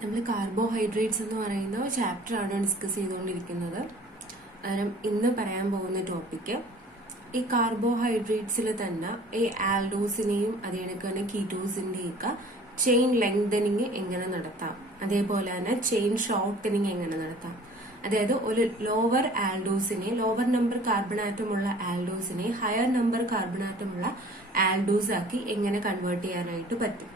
നമ്മൾ കാർബോഹൈഡ്രേറ്റ്സ് എന്ന് പറയുന്ന ചാപ്റ്ററാണ് ഡിസ്കസ് ചെയ്തുകൊണ്ടിരിക്കുന്നത്. കാരണം ഇന്ന് പറയാൻ പോകുന്ന ടോപ്പിക്ക് ഈ കാർബോഹൈഡ്രേറ്റ്സിൽ തന്നെ ഈ ആൽഡോസിനെയും അതേ കണക്ക് തന്നെ കീറ്റോസിന്റെയൊക്കെ ചെയിൻ ലെങ്തനിങ് എങ്ങനെ നടത്താം, അതേപോലെ തന്നെ ചെയിൻ ഷോർട്ടനിങ് എങ്ങനെ നടത്താം. അതായത് ഒരു ലോവർ ആൽഡോസിനെ, ലോവർ നമ്പർ കാർബൺ ആറ്റമുള്ള ആൽഡോസിനെ ഹയർ നമ്പർ കാർബൺ ആറ്റമുള്ള ആൽഡോസ് ആക്കി എങ്ങനെ കൺവേർട്ട് ചെയ്യാനായിട്ട് പറ്റും.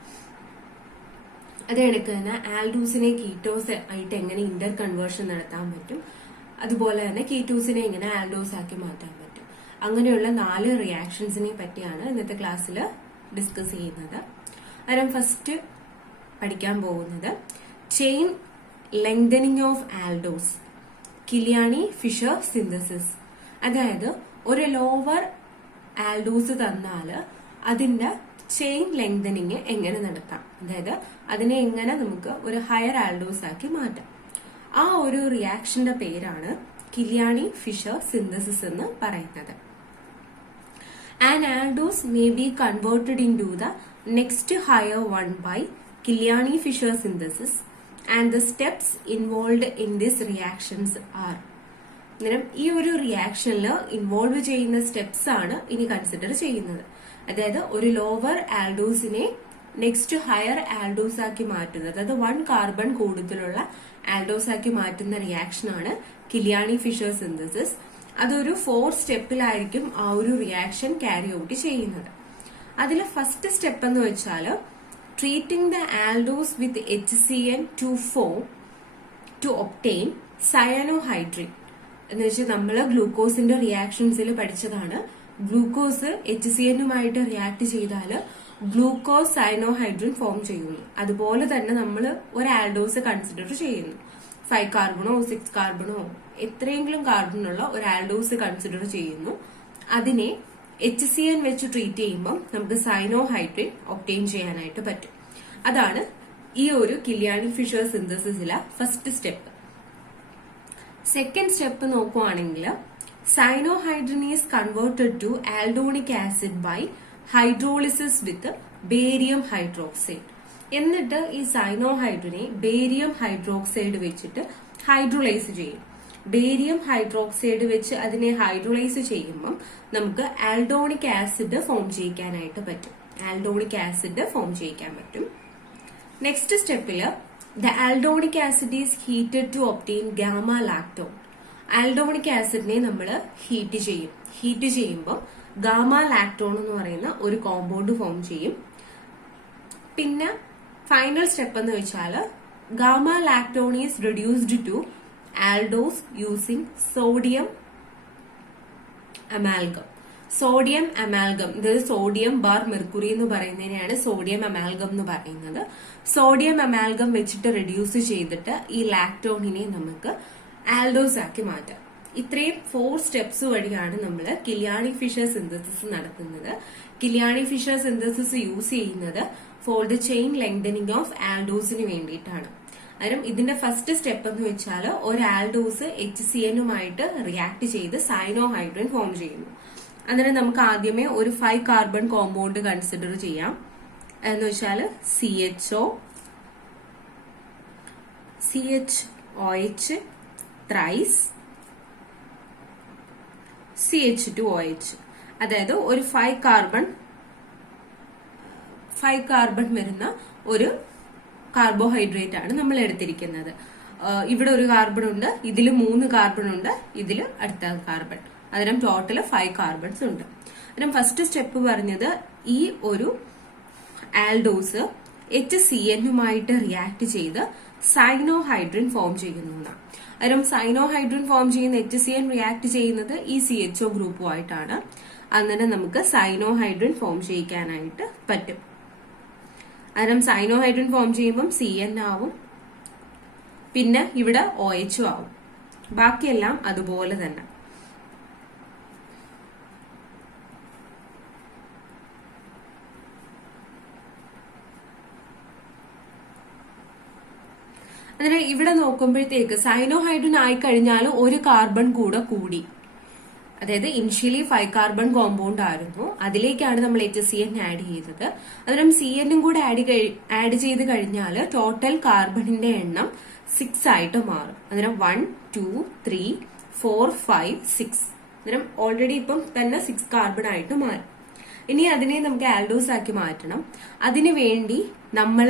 അത് കണക്ക് തന്നെ ആൽഡോസിനെ കീറ്റോസ് ആയിട്ട് എങ്ങനെ ഇന്റർ കൺവേർഷൻ നടത്താൻ പറ്റും, അതുപോലെ തന്നെ കീറ്റോസിനെ എങ്ങനെ ആൽഡോസ് ആക്കി മാറ്റാൻ പറ്റും. അങ്ങനെയുള്ള 4 റിയാക്ഷൻസിനെ പറ്റിയാണ് ഇന്നത്തെ ക്ലാസ്സിൽ ഡിസ്കസ് ചെയ്യുന്നത്. അതിനും ഫസ്റ്റ് പഠിക്കാൻ പോകുന്നത് chain lengthening of aldose, Kiliani Fischer synthesis. അതായത് ഒരു ലോവർ ആൽഡോസ് തന്നാല് അതിന്റെ ചെയിൻ ലെങ്തനിങ് എങ്ങനെ നടത്താം, അതായത് അതിനെ എങ്ങനെ നമുക്ക് ഒരു ഹയർ ആൽഡോസ് ആക്കി മാറ്റാം. ആ ഒരു റിയാക്ഷന്റെ പേരാണ് കിലിയാനി ഫിഷർ സിന്തസിസ് എന്ന് പറയുന്നത്. An aldose may be converted into the next higher one by Kiliani-Fisher synthesis, and the steps involved in these reactions are. ഈ ഒരു റിയാക്ഷനിൽ ഇൻവോൾവ് ചെയ്യുന്ന സ്റ്റെപ്സ് ആണ് ഇനി കൺസിഡർ ചെയ്യുന്നത്. അതായത് ഒരു ലോവർ ആൽഡോസിനെ നെക്സ്റ്റ് ഹയർ ആൽഡോസ് ആക്കി മാറ്റുന്നത്, അതായത് 1 കാർബൺ കൂടുതലുള്ള ആൽഡോസ് ആക്കി മാറ്റുന്ന റിയാക്ഷൻ ആണ് കിലിയാനി ഫിഷർ സിന്തസിസ്. അതൊരു 4 സ്റ്റെപ്പിലായിരിക്കും ആ ഒരു റിയാക്ഷൻ ക്യാരി ഔട്ട് ചെയ്യുന്നത്. അതിൽ ഫസ്റ്റ് സ്റ്റെപ്പ് എന്ന് വെച്ചാൽ treating the aldose with HCN2 to obtain cyanohydrate. എന്ന് വെച്ചാൽ നമ്മൾ ഗ്ലൂക്കോസിന്റെ റിയാക്ഷൻസിൽ പഠിച്ചതാണ്. ഗ്ലൂക്കോസ് HCN-ഉമായിട്ട് റിയാക്ട് ചെയ്താൽ ഗ്ലൂക്കോസ് സയനോഹൈഡ്രൻ ഫോം ചെയ്യുന്നു. അതുപോലെ തന്നെ നമ്മൾ ഒരു ആൽഡോസ് കൺസിഡർ ചെയ്യുന്നു. 5 കാർബണോ 6 കാർബണോ എത്രയെങ്കിലും കാർബണുള്ള ഒരു ആൽഡോസ് കൺസിഡർ ചെയ്യുന്നു. അതിനെ HCN വെച്ച് ട്രീറ്റ് ചെയ്യുമ്പോൾ നമുക്ക് സൈനോഹൈഡ്രേൻ ഒബ്റ്റെയിൻ ചെയ്യാനായിട്ട് പറ്റും. അതാണ് ഈ ഒരു കിലിയാനി ഫിഷർ സിന്തസിസിലെ ഫസ്റ്റ് സ്റ്റെപ്പ്. സെക്കൻഡ് സ്റ്റെപ്പ് നോക്കുവാണെങ്കിൽ cyanohydrin is converted to aldonic acid by hydrolysis with barium hydroxide. എന്നിട്ട് ഈ സൈനോഹൈഡ്രനെ ബേരിയം ഹൈഡ്രോക്സൈഡ് വെച്ചിട്ട് ഹൈഡ്രോളൈസ് ചെയ്യും. ബേരിയം ഹൈഡ്രോക്സൈഡ് വെച്ച് അതിനെ ഹൈഡ്രോളൈസ് ചെയ്യുമ്പം നമുക്ക് ആൽഡോണിക് ആസിഡ് ഫോം ചെയ്യിക്കാനായിട്ട് പറ്റും. ആൽഡോണിക് ആസിഡ് ഫോം ചെയ്യിക്കാൻ പറ്റും. നെക്സ്റ്റ് സ്റ്റെപ്പില് the aldonic acid is heated to obtain gamma lactone. Aldonic ആസിഡിനെ നമ്മൾ ഹീറ്റ് ചെയ്യും. ഹീറ്റ് ചെയ്യുമ്പോൾ ഗാമ ലാക്ടോൺ എന്ന് പറയുന്ന ഒരു കോമ്പൗണ്ട് ഫോം ചെയ്യും. പിന്നെ ഫൈനൽ സ്റ്റെപ്പ് എന്ന് വെച്ചാൽ gamma lactone is reduced to aldose using sodium amalgam. Sodium amalgam, ഇത് സോഡിയം ബാർ മെർക്കുറി എന്ന് പറയുന്നതിനെയാണ് സോഡിയം അമാൽഗം എന്ന് പറയുന്നത്. സോഡിയം അമാൽഗം വെച്ചിട്ട് റെഡ്യൂസ് ചെയ്തിട്ട് ഈ ലാക്ടോണിനെ നമുക്ക് ആൽഡോസ് ആക്കി മാറ്റാം. ഇത്രയും 4 സ്റ്റെപ്സ് വഴിയാണ് നമ്മൾ കിലിയാനി ഫിഷർ സിന്തസിസ് നടത്തുന്നത്. കിലിയാനി ഫിഷർ സിന്തസിസ് യൂസ് ചെയ്യുന്നത് for the chain lengthening of ആൽഡോസിന് വേണ്ടിയിട്ടാണ്. കാരണം ഇതിന്റെ ഫസ്റ്റ് സ്റ്റെപ്പ് എന്ന് വെച്ചാൽ ഒരു ആൽഡോസ് HCN-ഉമായിട്ട് റിയാക്ട് ചെയ്ത് സൈനോഹൈഡ്രൻ ഫോം ചെയ്യുന്നു. അന്നേരം നമുക്ക് ആദ്യമേ ഒരു 5 കാർബൺ കോമ്പൗണ്ട് കൺസിഡർ ചെയ്യാം. എന്ന് വെച്ചാൽ CHOH ത്രൈസ് CH2OH. അതായത് ഒരു 5 കാർബൺ വരുന്ന ഒരു കാർബോഹൈഡ്രേറ്റ് ആണ് നമ്മൾ എടുത്തിരിക്കുന്നത്. ഇവിടെ ഒരു കാർബൺ ഉണ്ട്, ഇതിൽ 3 കാർബൺ ഉണ്ട്, ഇതിൽ അടുത്ത കാർബൺ. അതിനും ടോട്ടൽ 5 കാർബൺസ് ഉണ്ട്. അതിനും ഫസ്റ്റ് സ്റ്റെപ്പ് പറഞ്ഞത് ഈ ഒരു ആൽഡോസ് HCN-ഉമായിട്ട് റിയാക്ട് ചെയ്ത് സൈനോഹൈഡ്രൻ ഫോം ചെയ്യുന്നതാണ്. അതിനും സൈനോഹൈഡ്രൻ ഫോം ചെയ്യുന്ന HCN റിയാക്ട് ചെയ്യുന്നത് ഈ CHO ഗ്രൂപ്പുമായിട്ടാണ്. അങ്ങനെ നമുക്ക് സൈനോഹൈഡ്രൻ ഫോം ചെയ്യിക്കാനായിട്ട് പറ്റും. അതിനും സൈനോഹൈഡ്രൻ ഫോം ചെയ്യുമ്പം CN ആവും, പിന്നെ ഇവിടെ OH ആവും. ബാക്കിയെല്ലാം അതുപോലെ തന്നെ. അതിന് ഇവിടെ നോക്കുമ്പോഴത്തേക്ക് സൈനോഹൈഡ്രൻ ആയി കഴിഞ്ഞാൽ ഒരു കാർബൺ കൂടി. അതായത് ഇനിഷ്യലി 5 കാർബൺ കോമ്പൗണ്ട് ആയിരുന്നു, അതിലേക്കാണ് നമ്മൾ HCN ആഡ് ചെയ്തത്. അന്നേരം CN കൂടെ ആഡ് ചെയ്ത് കഴിഞ്ഞാൽ ടോട്ടൽ കാർബണിന്റെ എണ്ണം 6 ആയിട്ട് മാറും. അന്നേരം 1 2 3 4 5 6. അന്നേരം ഓൾറെഡി ഇപ്പം തന്നെ 6 കാർബൺ ആയിട്ട് മാറും. ഇനി അതിനെ നമുക്ക് ആൽഡോസ് ആക്കി മാറ്റണം. അതിനു വേണ്ടി നമ്മൾ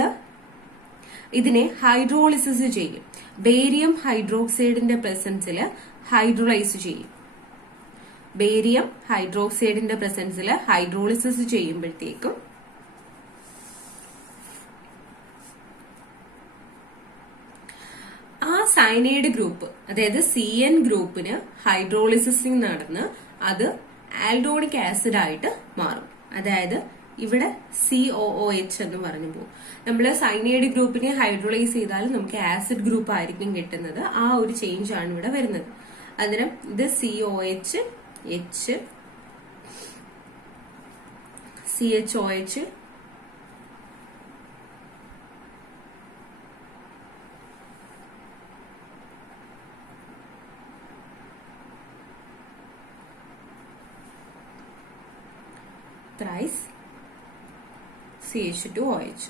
ഇതിനെ ഹൈഡ്രോളിസിസ് ചെയ്യും. ബേരിയം ഹൈഡ്രോക്സൈഡിന്റെ പ്രസൻസിൽ ഹൈഡ്രോളൈസ് ചെയ്യും. ബേരിയം ഹൈഡ്രോക്സൈഡിന്റെ പ്രസൻസിൽ ഹൈഡ്രോളിസിസ് ചെയ്യുമ്പോഴത്തേക്കും ആ സയനൈഡ് ഗ്രൂപ്പ്, അതായത് CN ഗ്രൂപ്പിന് ഹൈഡ്രോളിസിസ് നടന്ന് അത് ആൽഡോണിക് ആസിഡ് ആയിട്ട് മാറും. അതായത് ഇവിടെ COOH എന്ന് പറഞ്ഞു പോകും. നമ്മൾ സയനൈഡ് ഗ്രൂപ്പിനെ ഹൈഡ്രോളൈസ് ചെയ്താൽ നമുക്ക് ആസിഡ് ഗ്രൂപ്പ് ആയിരിക്കും കിട്ടുന്നത്. ആ ഒരു ചേഞ്ച് ആണ് ഇവിടെ വരുന്നത്. അന്നേരം ഇത് COH H CHOH thrice CH2OH.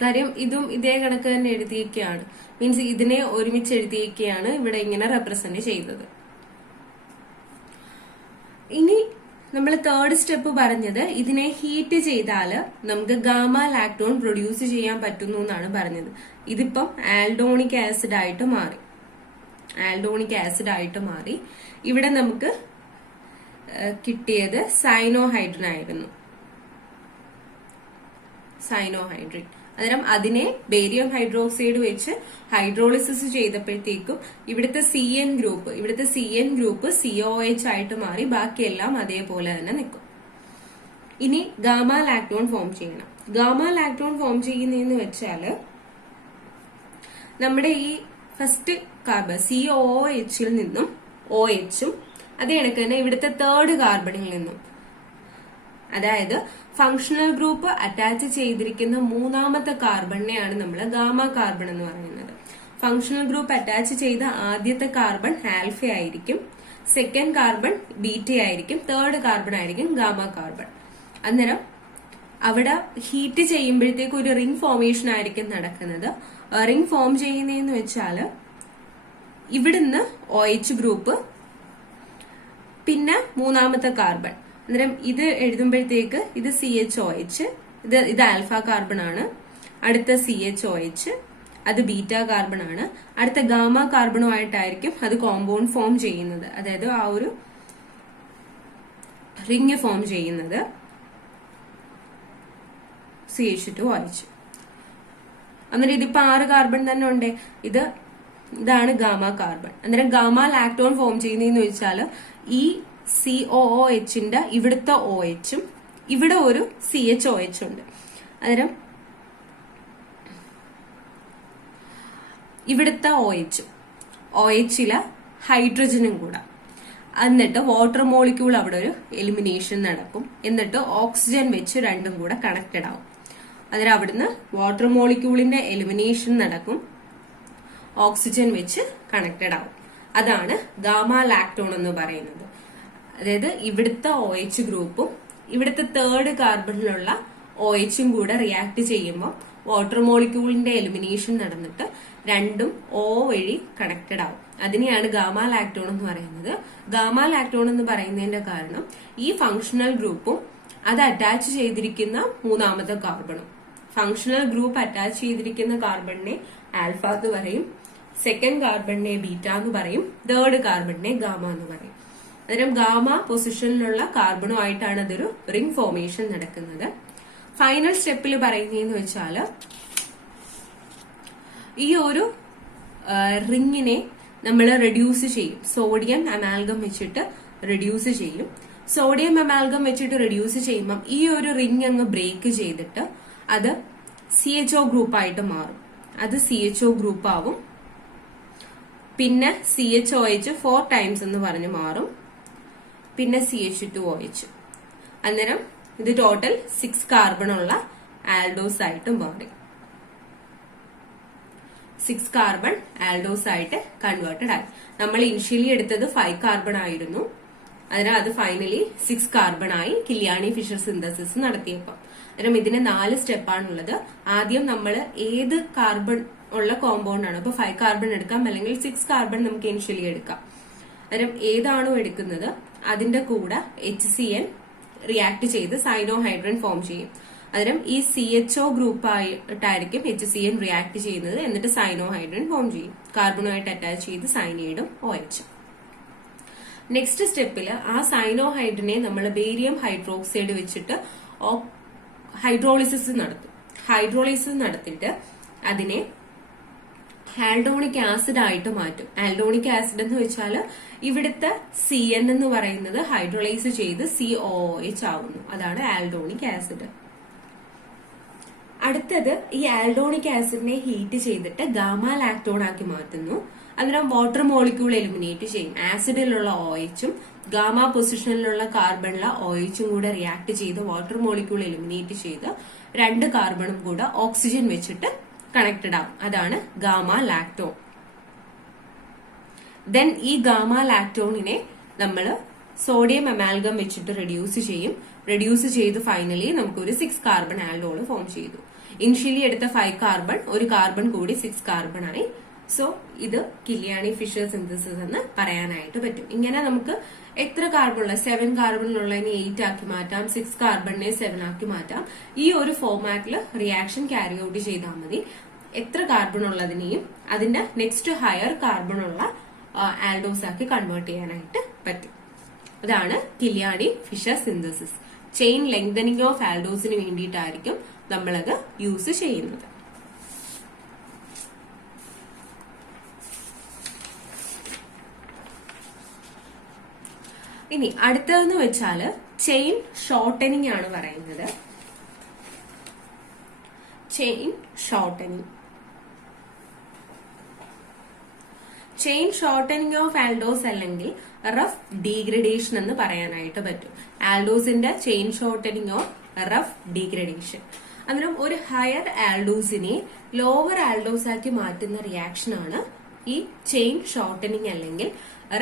കാര്യം ഇതും ഇതേ കണക്ക് തന്നെ എഴുതിയൊക്കെയാണ്, മീൻസ് ഇതിനെ ഒരുമിച്ച് എഴുതിയൊക്കെയാണ് ഇവിടെ ഇങ്ങനെ റെപ്രസെന്റ് ചെയ്തത്. ഇനി നമ്മൾ തേർഡ് സ്റ്റെപ്പ് പറഞ്ഞത് ഇതിനെ ഹീറ്റ് ചെയ്താൽ നമുക്ക് ഗാമ ലാക്ടോൺ പ്രൊഡ്യൂസ് ചെയ്യാൻ പറ്റുന്നു എന്നാണ് പറഞ്ഞത്. ഇതിപ്പം ആൽഡോണിക് ആസിഡ് ആയിട്ട് മാറി. ആൽഡോണിക് ആസിഡ് ആയിട്ട് മാറി. ഇവിടെ നമുക്ക് കിട്ടിയത് സൈനോഹൈഡ്രിൻ ആയിരുന്നു. സൈനോഹൈഡ്രിൻ. അന്നേരം അതിനെ ബേരിയം ഹൈഡ്രോക്സൈഡ് വെച്ച് ഹൈഡ്രോളിസിസ് ചെയ്തപ്പോഴത്തേക്കും ഇവിടുത്തെ CN ഗ്രൂപ്പ് COH ആയിട്ട് മാറി. ബാക്കിയെല്ലാം അതേപോലെ തന്നെ നിൽക്കും. ഇനി ഗാമ ലാക്ടോൺ ഫോം ചെയ്യണം. ഗാമ ലാക്ടോൺ ഫോം ചെയ്യുന്നതെന്ന് വെച്ചാല് നമ്മുടെ ഈ ഫസ്റ്റ് കാർബൺ COOH നിന്നും OHും അതേ കണക്ക് തന്നെ ഇവിടുത്തെ തേർഡ് കാർബണിൽ നിന്നും, അതായത് ഫങ്ഷണൽ ഗ്രൂപ്പ് അറ്റാച്ച് ചെയ്തിരിക്കുന്ന മൂന്നാമത്തെ കാർബണിനെയാണ് നമ്മൾ ഗാമ കാർബൺ എന്ന് പറയുന്നത്. ഫങ്ഷണൽ ഗ്രൂപ്പ് അറ്റാച്ച് ചെയ്ത ആദ്യത്തെ കാർബൺ ആൽഫ ആയിരിക്കും, സെക്കൻഡ് കാർബൺ ബീറ്റ ആയിരിക്കും, തേർഡ് കാർബൺ ആയിരിക്കും ഗാമ കാർബൺ. അന്നേരം അവിടെ ഹീറ്റ് ചെയ്യുമ്പോഴത്തേക്ക് ഒരു റിംഗ് ഫോർമേഷൻ ആയിരിക്കും നടക്കുന്നത്. റിംഗ് ഫോം ചെയ്യുന്നതെന്ന് വെച്ചാൽ ഇവിടുന്ന് OH ഗ്രൂപ്പ്, പിന്നെ മൂന്നാമത്തെ കാർബൺ. അന്നേരം ഇത് എഴുതുമ്പോഴത്തേക്ക് ഇത് CHOH, ഇത് ആൽഫ കാർബൺ ആണ്. അടുത്ത CHOH, അത് ബീറ്റ കാർബൺ ആണ്. അടുത്ത ഗാമ കാർബണുമായിട്ടായിരിക്കും അത് കോമ്പൗണ്ട് ഫോം ചെയ്യുന്നത്, അതായത് ആ ഒരു റിംഗ് ഫോം ചെയ്യുന്നത് CH2OH. അന്നേരം ഇതിപ്പോ 6 കാർബൺ തന്നെ ഉണ്ട്. ഇതാണ് ഗാമ കാർബൺ. അന്നേരം ഗാമ ലാക്ടോൺ ഫോം ചെയ്യുന്നതെന്ന് വെച്ചാൽ ഈ COOHന്റെ ഇവിടുത്തെ OHും ഇവിടെ ഒരു CHOH ഉണ്ട്. അന്നേരം ഇവിടുത്തെ OHിലെ ഹൈഡ്രജനും കൂടെ, എന്നിട്ട് വാട്ടർ മോളിക്യൂൾ അവിടെ ഒരു എലിമിനേഷൻ നടക്കും. എന്നിട്ട് ഓക്സിജൻ വെച്ച് രണ്ടും കൂടെ കണക്റ്റഡ് ആവും. അന്നേരം അവിടുന്ന് വാട്ടർ മോളിക്യൂളിന്റെ എലിമിനേഷൻ നടക്കും, ഓക്സിജൻ വെച്ച് കണക്റ്റഡ് ആവും. അതാണ് ഗാമ ലാക്ടോൺ എന്ന് പറയുന്നത്. അതായത് ഇവിടുത്തെ OH ഗ്രൂപ്പും ഇവിടുത്തെ തേർഡ് കാർബണിലുള്ള OHും കൂടെ റിയാക്ട് ചെയ്യുമ്പോൾ വാട്ടർ മോളിക്യൂളിന്റെ എലിമിനേഷൻ നടന്നിട്ട് രണ്ടും O വഴി കണക്റ്റഡ് ആവും. അതിനെയാണ് ഗാമ ലാക്ടോൺ എന്ന് പറയുന്നത്. ഗാമ ലാക്ടോൺ എന്ന് പറയുന്നതിന്റെ കാരണം ഈ ഫങ്ഷണൽ ഗ്രൂപ്പും അത് അറ്റാച്ച് ചെയ്തിരിക്കുന്ന മൂന്നാമത്തെ കാർബണും. ഫങ്ഷണൽ ഗ്രൂപ്പ് അറ്റാച്ച് ചെയ്തിരിക്കുന്ന കാർബണിനെ ആൽഫ എന്ന് പറയും, സെക്കൻഡ് കാർബണിനെ ബീറ്റ എന്ന് പറയും, തേർഡ് കാർബണിനെ ഗാമ എന്ന് പറയും. അന്നേരം ഗാമ പൊസിഷനിലുള്ള കാർബണുമായിട്ടാണ് അതൊരു റിംഗ് ഫോർമേഷൻ നടക്കുന്നത്. ഫൈനൽ സ്റ്റെപ്പിൽ പറയുന്നതെന്ന് വെച്ചാൽ ഈ ഒരു റിങ്ങിനെ നമ്മൾ റെഡ്യൂസ് ചെയ്യും. സോഡിയം അമാൽഗം വെച്ചിട്ട് റെഡ്യൂസ് ചെയ്യും. സോഡിയം അമാൽഗം വെച്ചിട്ട് റെഡ്യൂസ് ചെയ്യുമ്പം ഈ ഒരു റിംഗ് അങ്ങ് ബ്രേക്ക് ചെയ്തിട്ട് അത് CHO ഗ്രൂപ്പായിട്ട് മാറും. അത് CHO ഗ്രൂപ്പ് ആവും. പിന്നെ CHOH 4 ടൈംസ് എന്ന് പറഞ്ഞ് മാറും. പിന്നെ CH2OH. അന്നേരം ഇത് ടോട്ടൽ 6 കാർബൺ ഉള്ള ആൽഡോസ് ആയിട്ട് മാറി. 6 കാർബൺ ആൽഡോസ് ആയിട്ട് കൺവേർട്ടഡ് ആയി. നമ്മൾ ഇനിഷ്യലി എടുത്തത് 5 കാർബൺ ആയിരുന്നു, അതിനാൽ അത് ഫൈനലി 6 കാർബൺ ആയി കില്യാനി ഫിഷർ സിന്തസിസ് നടത്തിയപ്പോൾ. അന്നേരം ഇതിന് 4 സ്റ്റെപ്പാണുള്ളത്. ആദ്യം നമ്മൾ ഏത് കാർബൺ ഉള്ള കോമ്പൗണ്ട് ആണ്, ഇപ്പൊ 5 കാർബൺ എടുക്കാം, അല്ലെങ്കിൽ 6 കാർബൺ നമുക്ക് ഇനിഷ്യലി എടുക്കാം. അന്നേരം ഏതാണോ എടുക്കുന്നത് അതിന്റെ കൂടെ HCN റിയാക്ട് ചെയ്ത് സൈനോഹൈഡ്രൻ ഫോം ചെയ്യും. അന്നേരം ഈ CHO ഗ്രൂപ്പ് ആയിട്ടായിരിക്കും HCN റിയാക്ട് ചെയ്യുന്നത്, എന്നിട്ട് സൈനോഹൈഡ്രൻ ഫോം ചെയ്യും. കാർബണുമായിട്ട് അറ്റാച്ച് ചെയ്ത് സൈനൈഡും OH. നെക്സ്റ്റ് സ്റ്റെപ്പിൽ ആ സൈനോഹൈഡ്രനെ നമ്മൾ ബേരിയം ഹൈഡ്രോക്സൈഡ് വെച്ചിട്ട് ഹൈഡ്രോളിസിസ് നടത്തും. ഹൈഡ്രോളിസിസ് നടത്തിയിട്ട് അതിനെ ആൽഡോണിക് ആസിഡ് ആയിട്ട് മാറ്റും. ആൽഡോണിക് ആസിഡ് എന്ന് വെച്ചാൽ ഇവിടുത്തെ CN എന്ന് പറയുന്നത് ഹൈഡ്രോളൈസ് ചെയ്ത് COOH ആവുന്നു. അതാണ് ആൽഡോണിക് ആസിഡ്. അടുത്തത് ഈ ആൽഡോണിക് ആസിഡിനെ ഹീറ്റ് ചെയ്തിട്ട് ഗാമ ലാക്ടോൺ ആക്കി മാറ്റുന്നു. അന്നേരം വാട്ടർ മോളിക്യൂൾ എലിമിനേറ്റ് ചെയ്യും. ആസിഡിലുള്ള OHഉം ഗാമ പൊസിഷനിലുള്ള കാർബണിലെ OHഉം കൂടെ റിയാക്ട് ചെയ്ത് വാട്ടർ മോളിക്യൂൾ എലിമിനേറ്റ് ചെയ്ത് 2 കാർബണും കൂടെ ഓക്സിജൻ വെച്ചിട്ട് കണക്റ്റഡ് ആവും. അതാണ് ഗാമ ലാക്ടോൺ. ദെൻ ഈ ഗാമ ലാക്ടോണിനെ നമ്മൾ സോഡിയം അമാൽഗം വെച്ചിട്ട് റെഡ്യൂസ് ചെയ്യും. റെഡ്യൂസ് ചെയ്ത് ഫൈനലി നമുക്കൊരു 6 കാർബൺ ആൽഡോൾ ഫോം ചെയ്തു. ഇനിഷ്യലി എടുത്ത 5 കാർബൺ, ഒരു കാർബൺ കൂടി 6 കാർബൺ ആയി. സോ ഇത് കില്യാനി ഫിഷർ സിന്തസിസ് എന്ന് പറയാനായിട്ട് പറ്റും. ഇങ്ങനെ നമുക്ക് എത്ര കാർബണുള്ള 7 കാർബണിലുള്ളതിനെ 8 ആക്കി മാറ്റാം, 6 കാർബണിനെ 7 ആക്കി മാറ്റാം. ഈ ഒരു ഫോർമാറ്റിൽ റിയാക്ഷൻ ക്യാരി ഔട്ട് ചെയ്താൽ മതി. എത്ര കാർബൺ ഉള്ളതിനെയും അതിന്റെ നെക്സ്റ്റ് ഹയർ കാർബൺ ഉള്ള ആൽഡോസ് ആക്കി കൺവേർട്ട് ചെയ്യാനായിട്ട് പറ്റും. അതാണ് Kiliani Fischer synthesis. Chain lengthening of ആൽഡോസിന് വേണ്ടിയിട്ടായിരിക്കും നമ്മളത് യൂസ് ചെയ്യുന്നത്. ഇനി അടുത്തതെന്ന് വെച്ചാൽ ചെയിൻ ഷോർട്ടനിങ് ആണ് പറയുന്നത്. Chain shortening. Chain shortening of aldose അല്ലെങ്കിൽ റഫ് ഡീഗ്രഡേഷൻ എന്ന് പറയാനായിട്ട് പറ്റും. ആൽഡോസിന്റെ chain shortening of Ruff degradation. അന്നേരം ഒരു ഹയർ ആൽഡോസിനെ ലോവർ ആൽഡോസ് ആക്കി മാറ്റുന്ന റിയാക്ഷൻ ആണ് ഈ ചെയിൻ ഷോർട്ടനിങ് അല്ലെങ്കിൽ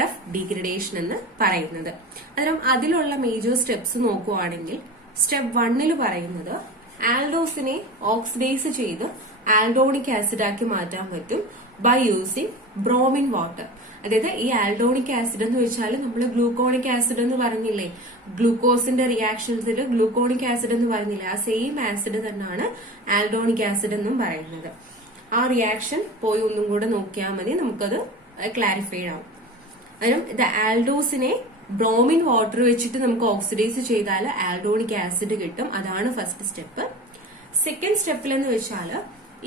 റഫ് ഡീഗ്രഡേഷൻ എന്ന് പറയുന്നത്. അന്നേരം അതിലുള്ള മേജർ സ്റ്റെപ്സ് നോക്കുവാണെങ്കിൽ സ്റ്റെപ്പ് 1 പറയുന്നത് ആൽഡോസിനെ ഓക്സിഡൈസ് ചെയ്ത് ആൽഡോണിക് ആസിഡ് ആക്കി മാറ്റാൻ പറ്റും ബൈ യൂസിങ് ബ്രോമിൻ വാട്ടർ. അതായത് ഈ ആൽഡോണിക് ആസിഡ് എന്ന് വെച്ചാൽ നമ്മൾ ഗ്ലൂക്കോണിക് ആസിഡ് എന്ന് പറഞ്ഞില്ലേ, ഗ്ലൂക്കോസിന്റെ റിയാക്ഷൻസിൽ ഗ്ലൂക്കോണിക് ആസിഡ് എന്ന് പറഞ്ഞില്ലേ, ആ സെയിം ആസിഡ് തന്നെയാണ് ആൽഡോണിക് ആസിഡ് എന്നും പറയുന്നത്. ആ റിയാക്ഷൻ പോയി ഒന്നും കൂടെ നോക്കിയാൽ മതി, നമുക്കത് ക്ലാരിഫൈഡ് ആവും. അതിനും ഇത് ആൽഡോസിനെ ബ്രോമിൻ വാട്ടർ വെച്ചിട്ട് നമുക്ക് ഓക്സിഡൈസ് ചെയ്താൽ ആൽഡോണിക് ആസിഡ് കിട്ടും. അതാണ് ഫസ്റ്റ് സ്റ്റെപ്പ്. സെക്കൻഡ് സ്റ്റെപ്പിൽ എന്ന് വെച്ചാൽ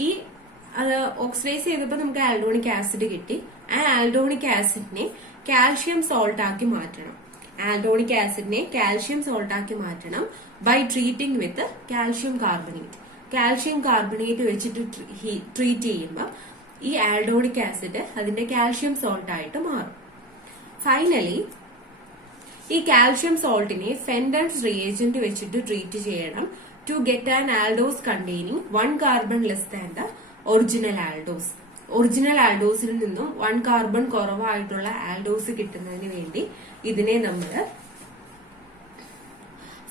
ഈ ഓക്സിഡൈസ് ചെയ്തപ്പോൾ നമുക്ക് ആൽഡോണിക് ആസിഡ് കിട്ടി. ആ ആൽഡോണിക് ആസിഡിനെ കാൽഷ്യം സോൾട്ട് ആക്കി മാറ്റണം. ആൽഡോണിക് ആസിഡിനെ കാൽഷ്യം സോൾട്ട് ആക്കി മാറ്റണം by treating with calcium carbonate. Calcium carbonate വെച്ചിട്ട് ട്രീറ്റ് ചെയ്യുമ്പോൾ ഈ ആൽഡോണിക് ആസിഡ് അതിന്റെ കാൽഷ്യം സോൾട്ട് ആയിട്ട് മാറും. ഫൈനലി ഈ കാൽഷ്യം സോൾട്ടിനെ ഫെൻഡൻസ് റിയേജന്റ് വെച്ചിട്ട് ട്രീറ്റ് ചെയ്യണം to get an aldose containing 1 carbon less than the original aldose. Original ആൽഡോസിൽ നിന്നും 1 കാർബൺ കുറവായിട്ടുള്ള ആൽഡോസ് കിട്ടുന്നതിന് വേണ്ടി ഇതിനെ നമ്മൾ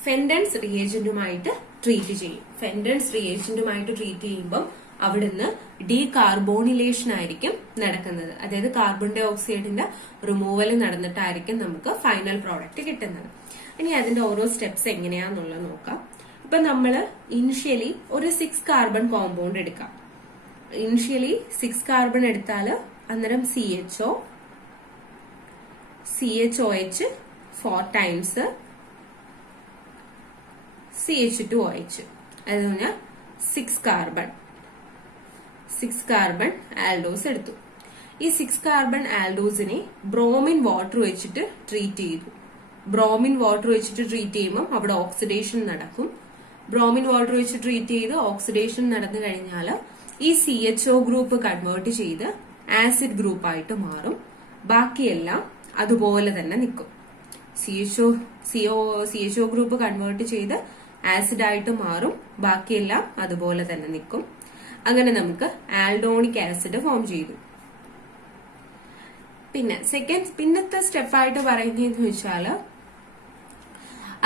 ഫെൻഡൻസ് റിയേജന്റുമായിട്ട് ട്രീറ്റ് ചെയ്യും. ഫെൻഡൻസ് റിയേജന്റുമായിട്ട് ട്രീറ്റ് ചെയ്യുമ്പോൾ അവിടുന്ന് ഡീകാർബോണിലേഷൻ ആയിരിക്കും നടക്കുന്നത്. അതായത് കാർബൺ ഡൈ ഓക്സൈഡിന്റെ റിമൂവൽ നടന്നിട്ടായിരിക്കും നമുക്ക് ഫൈനൽ പ്രോഡക്റ്റ് കിട്ടുന്നത്. ഇനി അതിന്റെ ഓരോ സ്റ്റെപ്സ് എങ്ങനെയാന്നുള്ളത് നോക്കാം. ഇപ്പൊ നമ്മള് ഇനിഷ്യലി ഒരു 6 കാർബൺ കോമ്പൗണ്ട് എടുക്കാം. ഇനിഷ്യലി 6 കാർബൺ എടുത്താൽ അന്നേരം CHOH 4 ടൈംസ് CH2OH, അത് പറഞ്ഞാൽ 6 കാർബൺ ആൽഡോസ് എടുത്തു. ഈ 6 കാർബൺ ആൽഡോസിനെ ബ്രോമിൻ വാട്ടർ വെച്ചിട്ട് ട്രീറ്റ് ചെയ്തു. ബ്രോമിൻ വാട്ടർ വെച്ചിട്ട് ട്രീറ്റ് ചെയ്യുമ്പോൾ അവിടെ ഓക്സിഡേഷൻ നടക്കും. ബ്രോമിൻ വാട്ടർ വെച്ച് ട്രീറ്റ് ചെയ്ത് ഓക്സിഡേഷൻ നടന്നു കഴിഞ്ഞാൽ ഈ CHO ഗ്രൂപ്പ് കൺവേർട്ട് ചെയ്ത് ആസിഡ് ഗ്രൂപ്പ് ആയിട്ട് മാറും. ബാക്കിയെല്ലാം അതുപോലെ തന്നെ നിൽക്കും. CHO ഗ്രൂപ്പ് കൺവേർട്ട് ചെയ്ത് ആസിഡ് ആയിട്ട് മാറും. ബാക്കിയെല്ലാം അതുപോലെ തന്നെ നിൽക്കും. അങ്ങനെ നമുക്ക് ആൽഡോണിക് ആസിഡ് ഫോം ചെയ്തു. പിന്നെ പിന്നത്തെ സ്റ്റെപ്പായിട്ട് പറയുന്നതെന്ന് വെച്ചാല്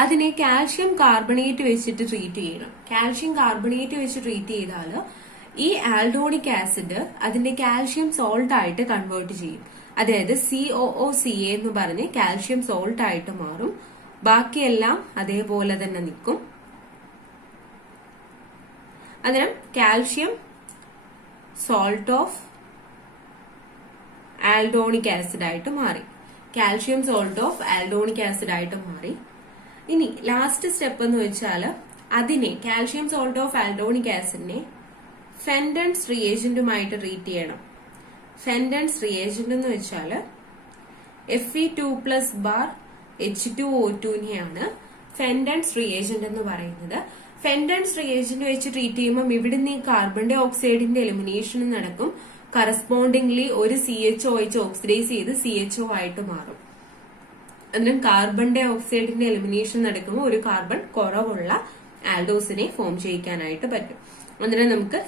അതിനെ കാൽഷ്യം കാർബണേറ്റ് വെച്ചിട്ട് ട്രീറ്റ് ചെയ്യണം. കാൽഷ്യം കാർബണേറ്റ് വെച്ച് ട്രീറ്റ് ചെയ്താൽ ഈ ആൽഡോണിക് ആസിഡ് അതിന്റെ കാൽഷ്യം സോൾട്ട് ആയിട്ട് കൺവേർട്ട് ചെയ്യും. അതായത് COOCA എന്ന് പറഞ്ഞ് കാൽഷ്യം സോൾട്ട് ആയിട്ട് മാറും. ബാക്കിയെല്ലാം അതേപോലെ തന്നെ നിൽക്കും. അന്നേരം calcium salt of aldonic acid ആയിട്ട് മാറി. Calcium salt of aldonic acid ആയിട്ട് മാറി. ഇനി ലാസ്റ്റ് സ്റ്റെപ്പ് എന്ന് വെച്ചാൽ അതിനെ കാൽഷ്യം സോൾട്ട് ഓഫ് ആൽഡോണിക് ആസിഡിനെ ഫെൻഡൻസ് റിയേജന്റുമായിട്ട് ട്രീറ്റ് ചെയ്യണം. ഫെൻഡൻസ് റിയേജന്റ് എന്ന് വെച്ചാൽ Fe2+H2O2നെയാണ് ഫെൻഡൻസ് റിയേജന്റ് എന്ന് പറയുന്നത്. ഫെൻഡൻസ് റിയേജന്റ് വെച്ച് ട്രീറ്റ് ചെയ്യുമ്പോൾ ഇവിടുന്ന് ഈ കാർബൺ ഡൈ ഓക്സൈഡിന്റെ എലിമിനേഷൻ നടക്കും. കറസ്പോണ്ടിംഗ്ലി ഒരു CHOH ഓക്സിഡൈസ് ചെയ്ത് CHO ആയിട്ട് മാറും. അന്നേരം കാർബൺ ഡൈ ഓക്സൈഡിന്റെ എലിമിനേഷൻ നടക്കുമ്പോൾ ഒരു കാർബൺ കുറവുള്ള ആൽഡോസിനെ ഫോം ചെയ്യിക്കാനായിട്ട് പറ്റും. അന്നേരം നമുക്ക്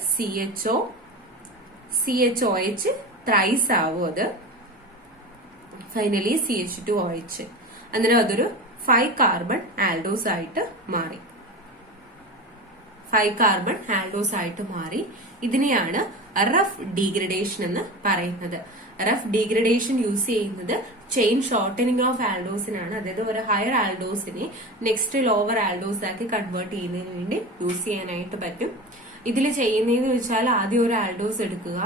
CHOH ത്രൈസ് ആവും. അത് ഫൈനലി CH2OH. അന്നേരം അതൊരു 5 കാർബൺ ആൽഡോസ് ആയിട്ട് മാറി. 5 കാർബൺ ആൽഡോസ് ആയിട്ട് മാറി. ഇതിനെയാണ് റഫ് ഡീഗ്രഡേഷൻ എന്ന് പറയുന്നത്. റഫ് ഡീഗ്രഡേഷൻ യൂസ് ചെയ്യുന്നത് ചെയിൻ ഷോർട്ടനിങ് ഓഫ് ആൽഡോസിനാണ്. അതായത് ഒരു ഹയർ ആൽഡോസിനെ നെക്സ്റ്റ് ലോവർ ആൽഡോസ് ആക്കി കൺവേർട്ട് ചെയ്യുന്നതിന് വേണ്ടി യൂസ് ചെയ്യാനായിട്ട് പറ്റും. ഇതിൽ ചെയ്യുന്നതെന്ന് വെച്ചാൽ ആദ്യം ഒരു ആൽഡോസ് എടുക്കുക,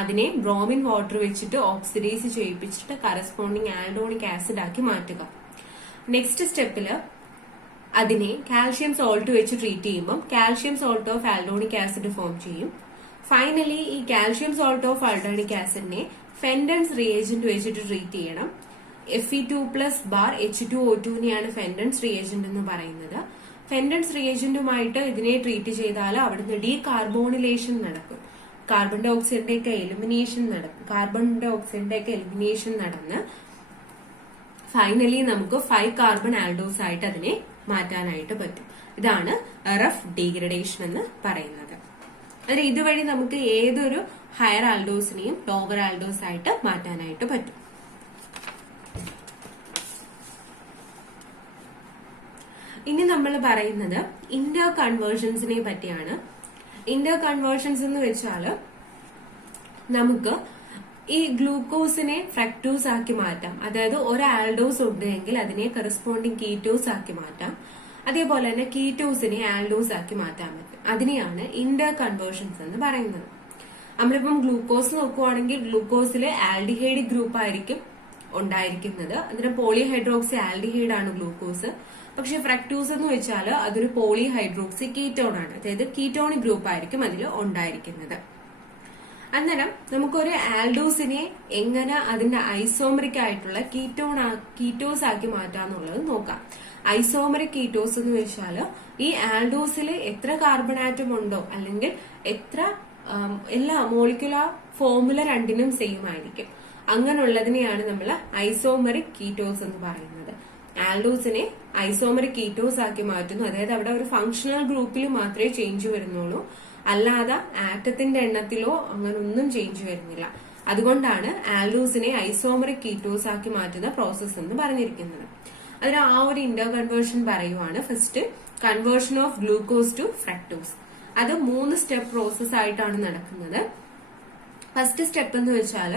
അതിനെ ബ്രോമിൻ വാട്ടർ വെച്ചിട്ട് ഓക്സിഡൈസ് ചെയ്യിപ്പിച്ചിട്ട് കറസ്പോണ്ടിങ് ആൽഡോണിക് ആസിഡ് ആക്കി മാറ്റുക. നെക്സ്റ്റ് സ്റ്റെപ്പില് അതിനെ കാൽഷ്യം സോൾട്ട് വെച്ച് ട്രീറ്റ് ചെയ്യുമ്പോൾ calcium salt of aldonic acid form ചെയ്യും. ഫൈനലി ഈ കാൽഷ്യം സോൾട്ട് ഓഫ് ആൽഡോണിക് ആസിഡിനെ ഫെൻഡൻസ് റിയേജന്റ് വെച്ചിട്ട് ട്രീറ്റ് ചെയ്യണം. Fe2+H2O2നെയാണ് ഫെൻഡൻസ് റിയേജന്റ് എന്ന് പറയുന്നത്. ഫെൻഡൻസ് റിയേജന്റുമായിട്ട് ഇതിനെ ട്രീറ്റ് ചെയ്താൽ അവിടുന്ന് ഡീകാർബോണിലേഷൻ നടക്കും. കാർബൺ ഡൈ ഓക്സൈഡിന്റെ ഒക്കെ എലിമിനേഷൻ നടന്ന് ഫൈനലി നമുക്ക് 5 കാർബൺ ആൽഡോസ് ആയിട്ട് അതിനെ മാറ്റാനായിട്ട് പറ്റും. ഇതാണ് റഫ് ഡീഗ്രഡേഷൻ എന്ന് പറയുന്നത്. അതായത് ഇതുവഴി നമുക്ക് ഏതൊരു ഹയർ ആൽഡോസിനെയും ലോവർ ആൽഡോസ് ആയിട്ട് മാറ്റാനായിട്ട് പറ്റും. ഇനി നമ്മൾ പറയുന്നത് ഇന്റർ കൺവേർഷൻസിനെ പറ്റിയാണ്. ഇന്റർ കൺവേർഷൻസ് എന്ന് വെച്ചാൽ നമുക്ക് ഈ ഗ്ലൂക്കോസിനെ ഫ്രക്ടോസ് ആക്കി മാറ്റാം. അതായത് ഒരു ആൽഡോസ് ഉണ്ടെങ്കിൽ അതിനെ കറസ്പോണ്ടിങ് കീറ്റോസ് ആക്കി മാറ്റാം. അതേപോലെ തന്നെ കീറ്റോസിനെ ആൽഡോസ് ആക്കി മാറ്റാൻ പറ്റും. അതിനെയാണ് ഇന്റർ കൺവേർഷൻസ് എന്ന് പറയുന്നത്. നമ്മളിപ്പം ഗ്ലൂക്കോസ് നോക്കുവാണെങ്കിൽ ഗ്ലൂക്കോസിൽ ആൽഡിഹൈഡ് ഗ്രൂപ്പ് ആയിരിക്കും ഉണ്ടായിരിക്കുന്നത്. അതിന് പോളിഹൈഡ്രോക്സി ആൽഡിഹൈഡ് ആണ് ഗ്ലൂക്കോസ്. പക്ഷെ ഫ്രക്ടോസ് എന്ന് വെച്ചാൽ അതൊരു പോളിഹൈഡ്രോക്സി കീറ്റോൺ ആണ്. അതായത് കീറ്റോണിക് ഗ്രൂപ്പ് ആയിരിക്കും അതിൽ ഉണ്ടായിരിക്കുന്നത്. അന്നേരം നമുക്കൊരു ആൽഡോസിനെ എങ്ങനെ അതിന്റെ ഐസോമറിക് ആയിട്ടുള്ള കീറ്റോസ് ആക്കി മാറ്റാന്നുള്ളത് നോക്കാം. ഐസോമറിക് കീറ്റോസ് എന്ന് വെച്ചാൽ ഈ ആൽഡോസിൽ എത്ര കാർബൺ ആറ്റം ഉണ്ടോ അല്ലെങ്കിൽ എത്ര എല്ലാ മോളിക്കുലർ ഫോർമുല രണ്ടിനും സെയിം ആയിരിക്കും. അങ്ങനെയുള്ളതിനെയാണ് നമ്മൾ ഐസോമറിക് കീറ്റോസ് എന്ന് പറയുന്നത്. ആൽഡോസിനെ ഐസോമറിക് കീറ്റോസ് ആക്കി മാറ്റുന്നു. അതായത് അവിടെ ഒരു ഫങ്ഷണൽ ഗ്രൂപ്പിൽ മാത്രമേ ചേഞ്ച് വരുന്നുള്ളൂ, അല്ലാതെ ആറ്റത്തിന്റെ എണ്ണത്തിലോ അങ്ങനെ ഒന്നും ചേഞ്ച് വരുന്നില്ല. അതുകൊണ്ടാണ് ആൽഡോസിനെ ഐസോമറിക് കീറ്റോസ് ആക്കി മാറ്റുന്ന പ്രോസസ് എന്ന് പറഞ്ഞിരിക്കുന്നത്. അതിന് ആ ഒരു ഇന്റർ കൺവേർഷൻ പറയുവാണ്. First conversion of glucose to fructose. അത് 3 സ്റ്റെപ്പ് പ്രോസസ് ആയിട്ടാണ് നടക്കുന്നത്. ഫസ്റ്റ് സ്റ്റെപ്പ് എന്ന് വെച്ചാൽ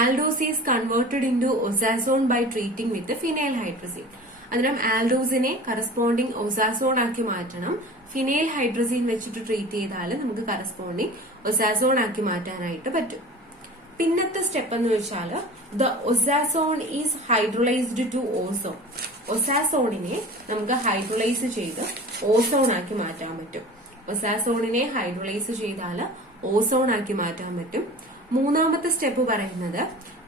aldose is converted in to osazone by treating with phenyl hydrazine. അതിനും ആൽഡോസിനെ കറസ്പോണ്ടിങ് ഒസാസോൺ ആക്കി മാറ്റണം. ഫിനൈൽ ഹൈഡ്രസീൻ വെച്ചിട്ട് ട്രീറ്റ് ചെയ്താൽ നമുക്ക് കറസ്പോണ്ടിങ് ഒസാസോൺ ആക്കി മാറ്റാനായിട്ട് പറ്റും. പിന്നത്തെ സ്റ്റെപ്പ് എന്ന് വെച്ചാൽ the osazone is hydrolysed to osone. ഒസാസോണിനെ നമുക്ക് ഹൈഡ്രോളൈസ് ചെയ്ത് ഓസോൺ ആക്കി മാറ്റാൻ പറ്റും. ഒസാസോണിനെ ഹൈഡ്രോളൈസ് ചെയ്താൽ ഓസോൺ ആക്കി മാറ്റാൻ പറ്റും. മൂന്നാമത്തെ സ്റ്റെപ്പ് പറയുന്നത്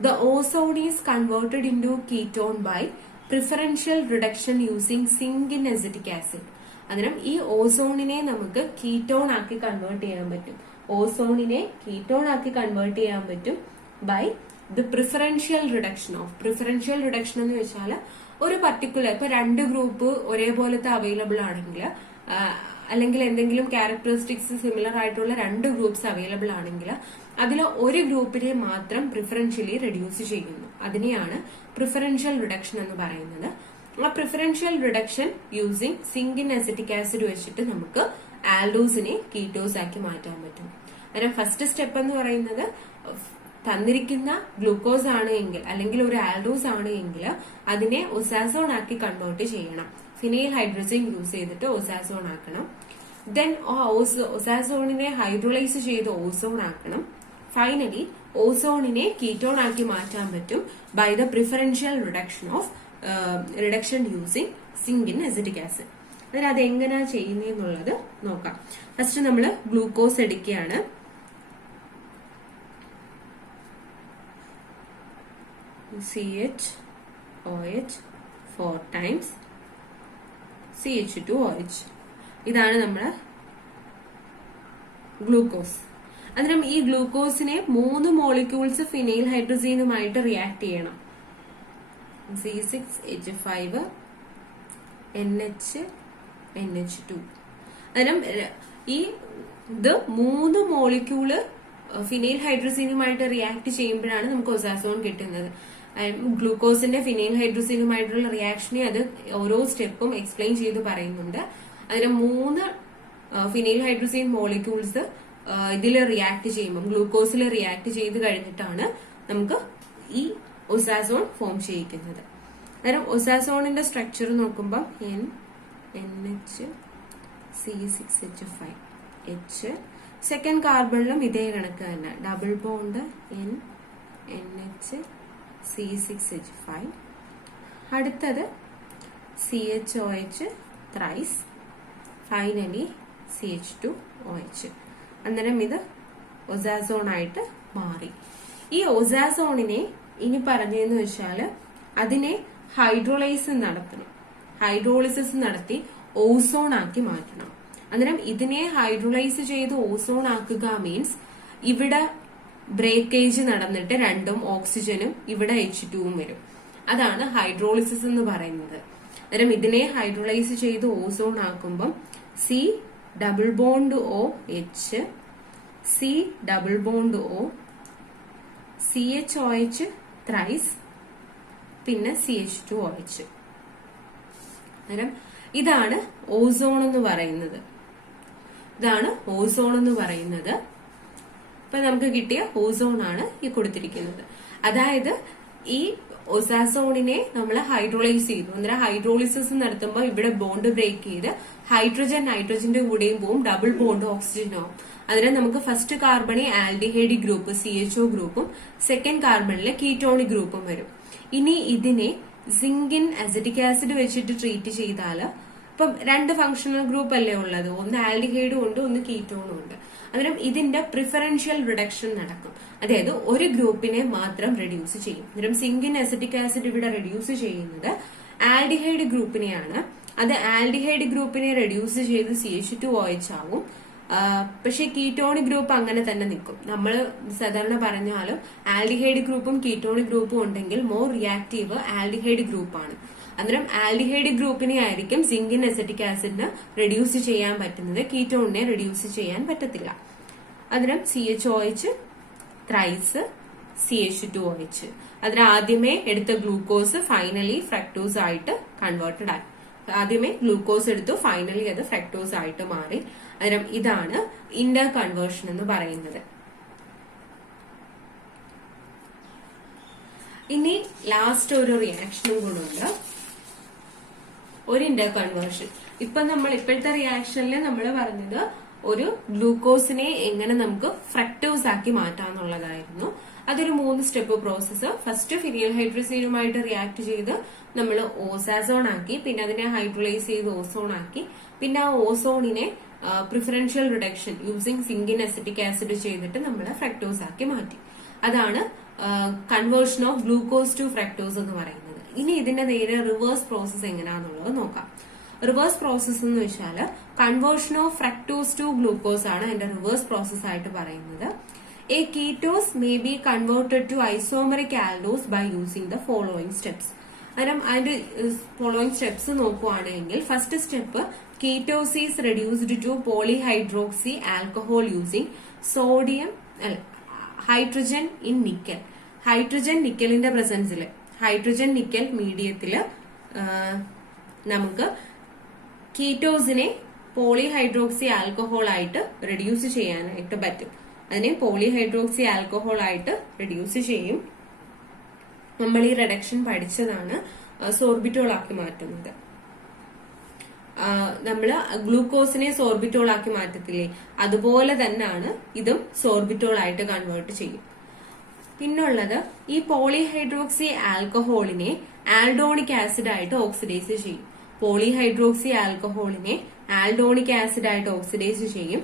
the osone is converted in to ketone by preferential reduction using zinc in acetic acid. അന്നേരം ഈ ഓസോണിനെ നമുക്ക് കീറ്റോൺ ആക്കി കൺവേർട്ട് ചെയ്യാൻ പറ്റും. ഓസോണിനെ കീറ്റോൺ ആക്കി കൺവേർട്ട് ചെയ്യാൻ പറ്റും by the preferential reduction of. Preferential reduction എന്ന് വെച്ചാൽ ഒരു പർട്ടിക്കുലർ ഇപ്പൊ 2 ഗ്രൂപ്പ് ഒരേപോലത്തെ അവൈലബിൾ ആണെങ്കിൽ അല്ലെങ്കിൽ എന്തെങ്കിലും ക്യാരക്ടറിസ്റ്റിക്സ് സിമിലർ ആയിട്ടുള്ള 2 ഗ്രൂപ്പ്സ് അവൈലബിൾ ആണെങ്കിൽ അതിൽ ഒരു ഗ്രൂപ്പിനെ മാത്രം പ്രിഫറൻഷ്യലി റെഡ്യൂസ് ചെയ്യുന്നു. അതിനെയാണ് പ്രിഫറൻഷ്യൽ റിഡക്ഷൻ എന്ന് പറയുന്നത്. ആ preferential reduction using zinc in acetic acid വെച്ചിട്ട് നമുക്ക് ആൽഡോസിനെ കീറ്റോസ് ആക്കി മാറ്റാൻ പറ്റും. അന്നേരം ഫസ്റ്റ് സ്റ്റെപ്പ് എന്ന് പറയുന്നത് തന്നിരിക്കുന്ന ഗ്ലൂക്കോസ് ആണ് എങ്കിൽ അല്ലെങ്കിൽ ഒരു ആൽഡോസ് ആണ് എങ്കിൽ അതിനെ ഒസാസോൺ ആക്കി കൺവേർട്ട് ചെയ്യണം. ഫിനൈൽ ഹൈഡ്രജൻ യൂസ് ചെയ്തിട്ട് ഒസാസോൺ ആക്കണം. ദെൻ ഒസാസോണിനെ ഹൈഡ്രോളൈസ് ചെയ്ത് ഓസോൺ ആക്കണം. ഫൈനലി ഓസോണിനെ കീറ്റോൺ ആക്കി മാറ്റാൻ പറ്റും by the preferential reduction using zinc in acetic acid. അതിൽ അത് എങ്ങനെയാ ചെയ്യുന്നതെന്നുള്ളത് നോക്കാം. ഫസ്റ്റ് നമ്മൾ ഗ്ലൂക്കോസ് എടുക്കുകയാണ്. CHOH 4 times CH2OH. ഇതാണ് നമ്മുടെ ഗ്ലൂക്കോസ്. അന്നേരം ഈ ഗ്ലൂക്കോസിനെ 3 മോളിക്യൂൾസ് ഫിനൈൽ ഹൈഡ്രസീനുമായിട്ട് റിയാക്ട് ചെയ്യണം. C6H5 NH2. അന്നേരം ഈ ഇത് 3 മോളിക്യൂള് ഫിനൈൽ ഹൈഡ്രസീനുമായിട്ട് റിയാക്ട് ചെയ്യുമ്പോഴാണ് നമുക്ക് ഒസാസോൺ കിട്ടുന്നത്. ഗ്ലൂക്കോസിന്റെ ഫിനൈൽ ഹൈഡ്രസീനുമായിട്ടുള്ള റിയാക്ഷനെ അത് ഓരോ സ്റ്റെപ്പും എക്സ്പ്ലെയിൻ ചെയ്ത് പറയുന്നുണ്ട്. അതിന് 3 ഫിനൈൽ ഹൈഡ്രസീൻ മോളിക്യൂൾസ് ഇതിൽ റിയാക്ട് ചെയ്യുമ്പോൾ ഗ്ലൂക്കോസിൽ റിയാക്ട് ചെയ്ത് കഴിഞ്ഞിട്ടാണ് നമുക്ക് ഈ ഒസാസോൺ ഫോം ചെയ്യിക്കുന്നത്. അന്നേരം ഒസാസോണിന്റെ സ്ട്രക്ചർ നോക്കുമ്പോൾ NHC6H5H. സെക്കൻഡ് കാർബണിലും ഇതേ കണക്ക് തന്നെ, ഡബിൾ ബോണ്ട് NHC6H5. അടുത്തത് CHOH ത്രൈസ്, ഫൈനലി CH2OH. അന്നേരം ഇത് ഒസാസോൺ ആയിട്ട് മാറി. ഈ ഒസാസോണിനെ ഇനി പറഞ്ഞതെന്ന് വെച്ചാല് അതിനെ ഹൈഡ്രോളിസിസ് നടത്തി ഓസോൺ ആക്കി മാറ്റണം. അന്നേരം ഇതിനെ ഹൈഡ്രോളൈസ് ചെയ്ത് ഓസോൺ ആക്കുക മീൻസ് ഇവിടെ ബ്രേക്കേജ് നടന്നിട്ട് 2 ഓക്സിജനും ഇവിടെ H2ഉം വരും. അതാണ് ഹൈഡ്രോളിസിസ് എന്ന് പറയുന്നത്. അന്നേരം ഇതിനെ ഹൈഡ്രോളൈസ് ചെയ്ത് ഓസോൺ ആക്കുമ്പം C double bond OH, C double bond O, CHOH thrice, പിന്നെ CH2OH. അന്നേരം ഇതാണ് ഓസോൺ എന്ന് പറയുന്നത്. ഇപ്പൊ നമുക്ക് കിട്ടിയ ഓസോൺ ആണ് ഈ കൊടുത്തിരിക്കുന്നത്. അതായത് ഈ ഒസാസോണിനെ നമ്മൾ ഹൈഡ്രോളൈസ് ചെയ്തു. അന്നേരം ഹൈഡ്രോളിസിസ് നടത്തുമ്പോൾ ഇവിടെ ബോണ്ട് ബ്രേക്ക് ചെയ്ത് നൈട്രജന്റെ കൂടെയും പോവും, ഡബിൾ ബോണ്ട് ഓക്സിജനും ആവും. അന്നേരം നമുക്ക് ഫസ്റ്റ് കാർബണിൽ ആൽഡിഹൈഡ് ഗ്രൂപ്പ് CHO ഗ്രൂപ്പും സെക്കൻഡ് കാർബണിലെ കീറ്റോണിക് ഗ്രൂപ്പും വരും. ഇനി ഇതിനെ സിങ്കിൻ അസറ്റിക് ആസിഡ് വെച്ചിട്ട് ട്രീറ്റ് ചെയ്താല് ഇപ്പം 2 ഫങ്ഷണൽ ഗ്രൂപ്പ് അല്ലേ ഉള്ളത്, ഒന്ന് ആൽഡിഹൈഡും ഉണ്ട്, ഒന്ന് കീറ്റോണും ഉണ്ട്. അന്നേരം ഇതിന്റെ പ്രിഫറൻഷ്യൽ റിഡക്ഷൻ നടക്കും. അതായത് ഒരു ഗ്രൂപ്പിനെ മാത്രം റെഡ്യൂസ് ചെയ്യും. അന്നേരം സിങ്കിൻ അസറ്റിക് ആസിഡ് ഇവിടെ റെഡ്യൂസ് ചെയ്യുന്നത് ആൽഡിഹൈഡ് ഗ്രൂപ്പിനെയാണ്. അത് ആൽഡിഹൈഡ് ഗ്രൂപ്പിനെ റെഡ്യൂസ് ചെയ്ത് CH2OH ആവും. പക്ഷെ കീറ്റോണിക് ഗ്രൂപ്പ് അങ്ങനെ തന്നെ നിൽക്കും. നമ്മൾ സാധാരണ പറഞ്ഞാലും ആൽഡിഹൈഡ് ഗ്രൂപ്പും കീറ്റോണിക് ഗ്രൂപ്പും ഉണ്ടെങ്കിൽ മോർ റിയാക്റ്റീവ് ആൽഡിഹൈഡ് ഗ്രൂപ്പാണ്. അന്നേരം ആൽഡിഹൈഡ് ഗ്രൂപ്പിനെ ആയിരിക്കും സിങ്കിൻ അസറ്റിക് ആസിഡിന് റെഡ്യൂസ് ചെയ്യാൻ പറ്റുന്നത്, കീറ്റോണിനെ റെഡ്യൂസ് ചെയ്യാൻ പറ്റത്തില്ല. അന്നേരം CHOH ത്രൈസ്, CH2OH. അതിന് ആദ്യമേ എടുത്ത ഗ്ലൂക്കോസ് ഫൈനലി ഫ്രക്ടോസ് ആയിട്ട് കൺവേർട്ടഡ് ആയി. ആദ്യമേ ഗ്ലൂക്കോസ് എടുത്തു, ഫൈനലി അത് ഫ്രക്ടോസ് ആയിട്ട് മാറി. അന്നേരം ഇതാണ് ഇന്റർ കൺവേർഷൻ എന്ന് പറയുന്നത്. ഇനി ലാസ്റ്റ് ഒരു റിയാക്ഷനും കൂടെ ഉണ്ട്, ഒരു ഇന്റർ കൺവേർഷൻ. ഇപ്പൊ നമ്മൾ ഇപ്പോഴത്തെ റിയാക്ഷനിൽ നമ്മൾ പറഞ്ഞത് ഒരു ഗ്ലൂക്കോസിനെ എങ്ങനെ നമുക്ക് ഫ്രക്ടോസ് ആക്കി മാറ്റാന്നുള്ളതായിരുന്നു. അതൊരു 3 സ്റ്റെപ്പ് പ്രോസസ്സ്. ഫസ്റ്റ് ഫിനൈൽ ഹൈഡ്രസീനുമായിട്ട് റിയാക്ട് ചെയ്ത് നമ്മൾ ഓസാസോൺ ആക്കി, പിന്നെ അതിനെ ഹൈഡ്രോളൈസ് ചെയ്ത് ഓസോൺ ആക്കി, പിന്നെ ആ ഓസോണിനെ preferential reduction using zinc in acetic acid ചെയ്തിട്ട് നമ്മൾ ഫ്രക്ടോസ് ആക്കി മാറ്റി. അതാണ് conversion of glucose to fructose എന്ന് പറയുന്നത്. ഇനി ഇതിന്റെ നേരെ റിവേഴ്സ് പ്രോസസ് എങ്ങനെയാണെന്നുള്ളത് നോക്കാം. റിവേഴ്സ് പ്രോസസ് എന്ന് വെച്ചാൽ conversion of fructose to glucose ആണ് അതിന്റെ റിവേഴ്സ് പ്രോസസ് ആയിട്ട് പറയുന്നത്. A ketose may be converted to isomeric aldose by using the following steps. അതിന്റെ ഫോളോയിങ് സ്റ്റെപ്സ് നോക്കുവാണെങ്കിൽ first step ketose is reduced to polyhydroxy alcohol using sodium hydrogen in nickel. Hydrogen നിക്കലിന്റെ പ്രസൻസിൽ hydrogen nickel മീഡിയത്തില് നമുക്ക് കീറ്റോസിനെ polyhydroxy alcohol ആയിട്ട് reduce ചെയ്യാനായിട്ട് പറ്റും. അതിനെ പോളിഹൈഡ്രോക്സി ആൽക്കഹോൾ ആയിട്ട് റെഡ്യൂസ് ചെയ്യും. നമ്മൾ ഈ റിഡക്ഷൻ പഠിച്ചതാണ് സോർബിറ്റോൾ ആക്കി മാറ്റുന്നത്. നമ്മള് ഗ്ലൂക്കോസിനെ സോർബിറ്റോൾ ആക്കി മാറ്റത്തില്ലേ, അതുപോലെ തന്നെയാണ് ഇതും സോർബിറ്റോൾ ആയിട്ട് കൺവേർട്ട് ചെയ്യും. പിന്നുള്ളത് ഈ പോളിഹൈഡ്രോക്സി ആൽക്കഹോളിനെ ആൽഡോണിക് ആസിഡ് ആയിട്ട് ഓക്സിഡൈസ് ചെയ്യും. പോളിഹൈഡ്രോക്സി ആൽക്കഹോളിനെ ആൽഡോണിക് ആസിഡ് ആയിട്ട് ഓക്സിഡൈസ് ചെയ്യും.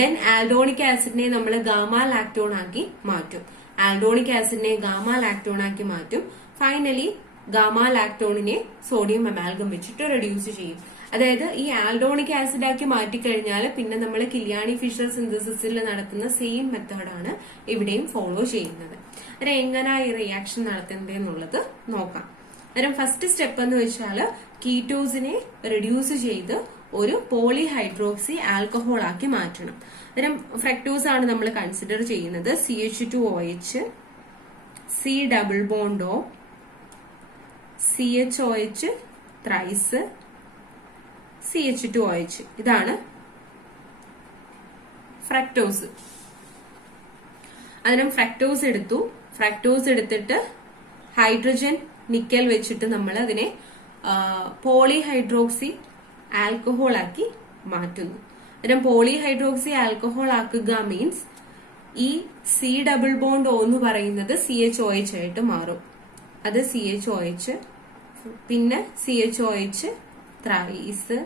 ദെൻ ആൽഡോണിക് ആസിഡിനെ നമ്മൾ ഗാമ ലാക്ടോൺ ആക്കി മാറ്റും. ആൽഡോണിക് ആസിഡിനെ ഗാമ ലാക്ടോൺ ആക്കി മാറ്റും. ഫൈനലി ഗാമ ലാക്ടോണിനെ സോഡിയം അമാൽഗം വെച്ചിട്ട് റെഡ്യൂസ് ചെയ്യും. അതായത് ഈ ആൽഡോണിക് ആസിഡ് ആക്കി മാറ്റിക്കഴിഞ്ഞാൽ പിന്നെ നമ്മൾ കിലിയാനി ഫിഷർ സിന്തസിസിൽ നടത്തുന്ന സെയിം മെത്തേഡാണ് ഇവിടെയും ഫോളോ ചെയ്യുന്നത്. അത് എങ്ങനെയാ ഈ റിയാക്ഷൻ നടത്തേണ്ടതെന്നുള്ളത് നോക്കാം. അന്നേരം ഫസ്റ്റ് സ്റ്റെപ്പ് എന്ന് വെച്ചാൽ കീറ്റോസിനെ റെഡ്യൂസ് ചെയ്ത് ഒരു പോളിഹൈഡ്രോക്സി ആൽക്കഹോൾ ആക്കി മാറ്റണം. അന്നേരം ഫ്രക്ടോസ് ആണ് നമ്മൾ കൺസിഡർ ചെയ്യുന്നത്. CH2OH, C double bond O, CHOH thrice, CH2OH. ഇതാണ് ഫ്രക്ടോസ്. അതിനും ഫ്രക്ടോസ് എടുത്തു. ഫ്രക്ടോസ് എടുത്തിട്ട് ഹൈഡ്രജൻ നിക്കൽ വെച്ചിട്ട് നമ്മൾ അതിനെ പോളിഹൈഡ്രോക്സി ആൽക്കഹോൾ ആക്കി മാറ്റുന്നു. അതിനും പോളിഹൈഡ്രോക്സി ആൽക്കഹോൾ ആക്കുക മീൻസ് ഈ C ഡബിൾ ബോണ്ട് O എന്ന് പറയുന്നത് CHOH ആയിട്ട് മാറും. അത് CHOH, പിന്നെ CHOH ത്രൈസ്,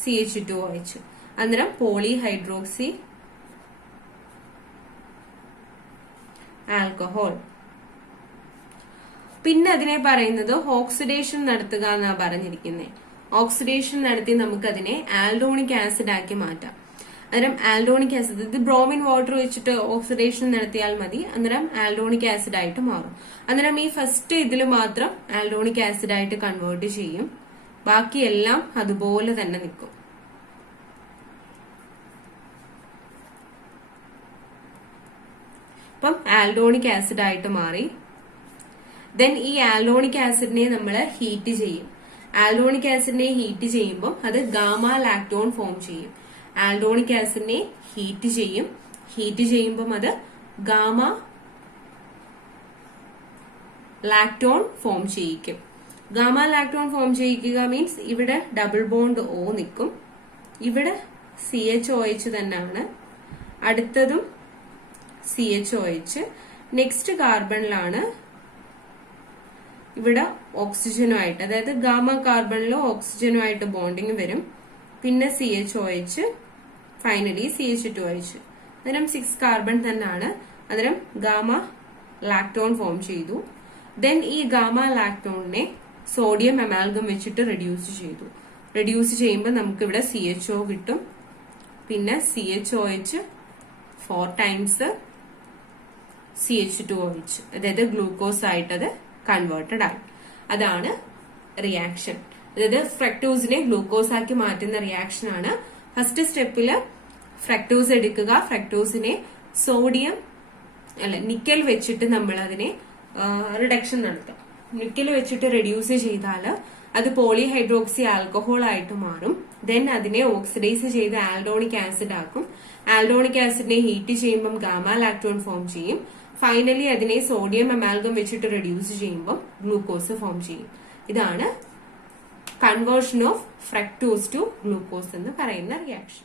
CH2OH. അന്നേരം പോളിഹൈഡ്രോക്സി ആൽക്കഹോൾ. പിന്നെ അതിനെ പറയുന്നത് ഓക്സിഡേഷൻ നടത്തുക എന്നാ പറഞ്ഞിരിക്കുന്നത്. ഓക്സിഡേഷൻ നടത്തി നമുക്കതിനെ ആൽഡോണിക് ആസിഡ് ആക്കി മാറ്റാം. അന്നേരം ആൽഡോണിക് ആസിഡ്, ഇത് ബ്രോമിൻ വാട്ടർ വെച്ചിട്ട് ഓക്സിഡേഷൻ നടത്തിയാൽ മതി. അന്നേരം ആൽഡോണിക് ആസിഡ് ആയിട്ട് മാറും. അന്നേരം ഈ ഫസ്റ്റ് ഇതിൽ മാത്രം ആൽഡോണിക് ആസിഡ് ആയിട്ട് കൺവേർട്ട് ചെയ്യും. ബാക്കിയെല്ലാം അതുപോലെ തന്നെ നിൽക്കും. ഇപ്പം ആൽഡോണിക് ആസിഡ് ആയിട്ട് മാറി. ദെൻ ഈ ആൽഡോണിക് ആസിഡിനെ നമ്മൾ ഹീറ്റ് ചെയ്യും. ആൽഡോണിക് ആസിഡിനെ ഹീറ്റ് ചെയ്യുമ്പോൾ അത് ഗാമ ലാക്ടോൺ ഫോം ചെയ്യും. ആൽഡോണിക് ആസിഡിനെ ഹീറ്റ് ചെയ്യും. ഹീറ്റ് ചെയ്യുമ്പോൾ അത് ഗാമ ലാക്ടോൺ ഫോം ചെയ്യിക്കും. ഗാമ ലാക്ടോൺ ഫോം ചെയ്യിക്കുക മീൻസ് ഇവിടെ ഡബിൾ ബോണ്ട് O നിൽക്കും. ഇവിടെ CHOH തന്നെയാണ്. അടുത്തതും CHOH. നെക്സ്റ്റ് കാർബണിലാണ് ഇവിടെ ഓക്സിജനുമായിട്ട്, അതായത് ഗാമ കാർബണിലോ ഓക്സിജനുമായിട്ട് ബോണ്ടിങ് വരും. പിന്നെ CHOH, ഫൈനലി CH2OH. അന്നേരം 6 കാർബൺ തന്നെയാണ്. അന്നേരം ഗാമ ലാക്ടോൺ ഫോം ചെയ്തു. ദെൻ ഈ ഗാമ ലാക്ടോണിനെ സോഡിയം അമാൽഗം വെച്ചിട്ട് റെഡ്യൂസ് ചെയ്തു. റെഡ്യൂസ് ചെയ്യുമ്പോൾ നമുക്ക് ഇവിടെ CHO കിട്ടും. പിന്നെ CHOH 4 ടൈംസ് CH2OH, അതായത് ഗ്ലൂക്കോസ് ആയിട്ട് അത് കൺവേർട്ടഡ് ആയി. അതാണ് റിയാക്ഷൻ. അതായത് ഫ്രക്ടോസിനെ ഗ്ലൂക്കോസ് ആക്കി മാറ്റുന്ന റിയാക്ഷൻ ആണ്. ഫസ്റ്റ് സ്റ്റെപ്പില് ഫ്രക്ടോസ് എടുക്കുക. ഫ്രക്ടോസിനെ നിക്കൽ വെച്ചിട്ട് നമ്മൾ അതിനെ റിഡക്ഷൻ നടത്താം. നിക്കൽ വെച്ചിട്ട് റെഡ്യൂസ് ചെയ്താൽ അത് പോളിഹൈഡ്രോക്സി ആൽക്കഹോൾ ആയിട്ട് മാറും. ദെൻ അതിനെ ഓക്സിഡൈസ് ചെയ്ത് ആൽഡോണിക് ആസിഡ് ആക്കും. ആൽഡോണിക് ആസിഡിനെ ഹീറ്റ് ചെയ്യുമ്പോൾ ഗാമ ലാക്ടോൺ ഫോം ചെയ്യും. ഫൈനലി അതിനെ സോഡിയം അമാൽഗം വെച്ചിട്ട് റെഡ്യൂസ് ചെയ്യുമ്പോൾ ഗ്ലൂക്കോസ് ഫോം ചെയ്യും. ഇതാണ് conversion of fructose to glucose എന്ന് പറയുന്ന റിയാക്ഷൻ.